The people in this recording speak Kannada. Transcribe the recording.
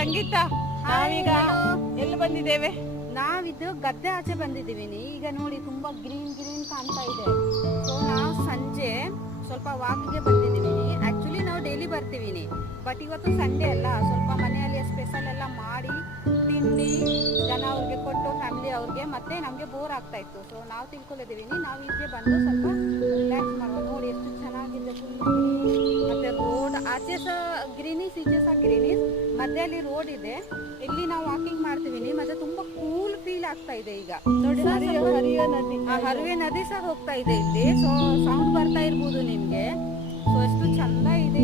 ಸಂಗೀತ, ನಾವೀಗ ಎಲ್ಲಿ ಬಂದಿದ್ದೇವೆ? ನಾವಿದ್ದು ಗದ್ದೆ ಆಚೆ ಬಂದಿದ್ದೀವಿ. ಈಗ ನೋಡಿ ತುಂಬಾ ಗ್ರೀನ್ ಗ್ರೀನ್ ಕಾಣ್ತಾ ಇದೆ. ಸೊ ನಾವು ಸಂಜೆ ಸ್ವಲ್ಪ ವಾಕಿಗೆ ಬಂದಿದ್ದೀವಿ. ಆಕ್ಚುಲಿ ನಾವು ಡೈಲಿ ಬರ್ತೀವಿ, ಬಟ್ ಇವತ್ತು ಸಂಡೇ ಅಲ್ಲ, ಸ್ವಲ್ಪ ಮನೆಯಲ್ಲಿ ಸ್ಪೆಷಲ್ ಎಲ್ಲ ಮಾಡಿ ತಿಂಡಿ ಜನ ಅವ್ರಿಗೆ ಕೊಟ್ಟು ಫ್ಯಾಮಿಲಿ ಅವ್ರಿಗೆ, ಮತ್ತೆ ನಮಗೆ ಬೋರ್ ಆಗ್ತಾ ಇತ್ತು. ಸೊ ನಾವು ತಿಳ್ಕೊಂಡಿದ್ದೀವಿ, ನಾವು ಇಲ್ಲಿಗೆ ಬಂದು ಸ್ವಲ್ಪ ರಿಲ್ಯಾಕ್ಸ್ ಮಾಡುವ. ನೋಡಿ ಎಷ್ಟು ಚೆನ್ನಾಗಿದೆ, ಫುಲ್ ಮತ್ತೆ ರೋಡ್ ಆಚೆ ಸಹ ಗ್ರೀನಿಸ್, ಈಚೆ ಸಹ ಗ್ರೀನಿಸ್, ಮಧ್ಯದಲ್ಲಿ ರೋಡ್ ಇದೆ. ಇಲ್ಲಿ ನಾವು ವಾಕಿಂಗ್ ಮಾಡ್ತೀವಿ, ಮತ್ತೆ ತುಂಬಾ ಕೂಲ್ ಫೀಲ್ ಆಗ್ತಾ ಇದೆ. ಈಗ ನೋಡಿ ಹರಿವೆ ನದಿ ಸಹ ಹೋಗ್ತಾ ಇದೆ ಇಲ್ಲಿ. ಸೊ ಸೌಂಡ್ ಬರ್ತಾ ಇರ್ಬೋದು ನಿಮ್ಗೆ. ಸೊ ಎಷ್ಟು ಚಂದ ಇದೆ